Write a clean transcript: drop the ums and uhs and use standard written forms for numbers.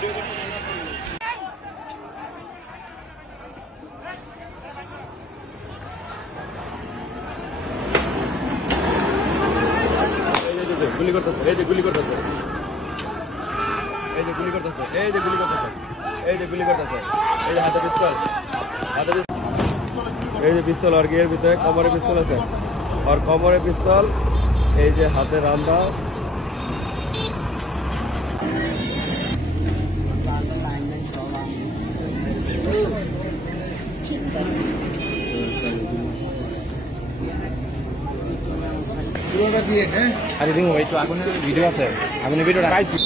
গুলি করতেছে, এই যে গুলি করতেছে, এই যে গুলি করতেছে, এই যে গুলি করতেছে, এই যে গুলি করতেছে, এই যে হাতে পিস্তল, হাতে এই যে পিস্তল আর গিয়ের ভিতরে কমরে পিস্তল আছে, আর কমরে পিস্তল, এই যে হাতে রামদা। আরে দেখো ভাই, তো আগুনের ভিডিও আছে, আগুনের ভিডিও রাখাইছি।